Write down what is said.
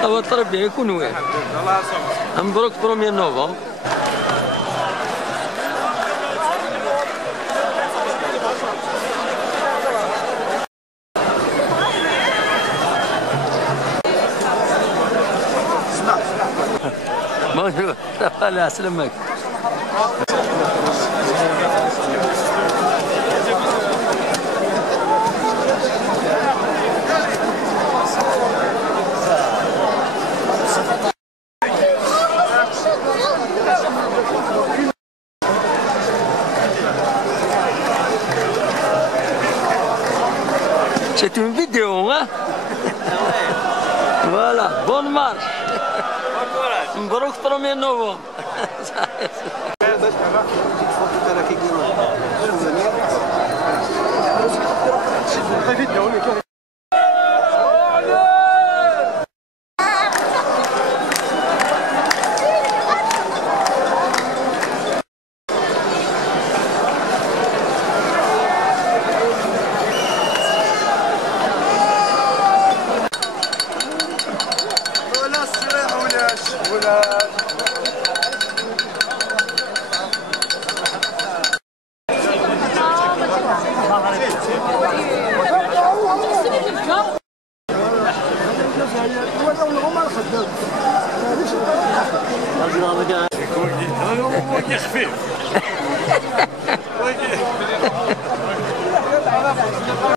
Ça va très bien, يكون واحد. مبروك 1 نوفمبر. بونجور، الله يسلمك. C'est une vidéo, hein? Voilà, bonne marche. مبروك 1 نوفمبر.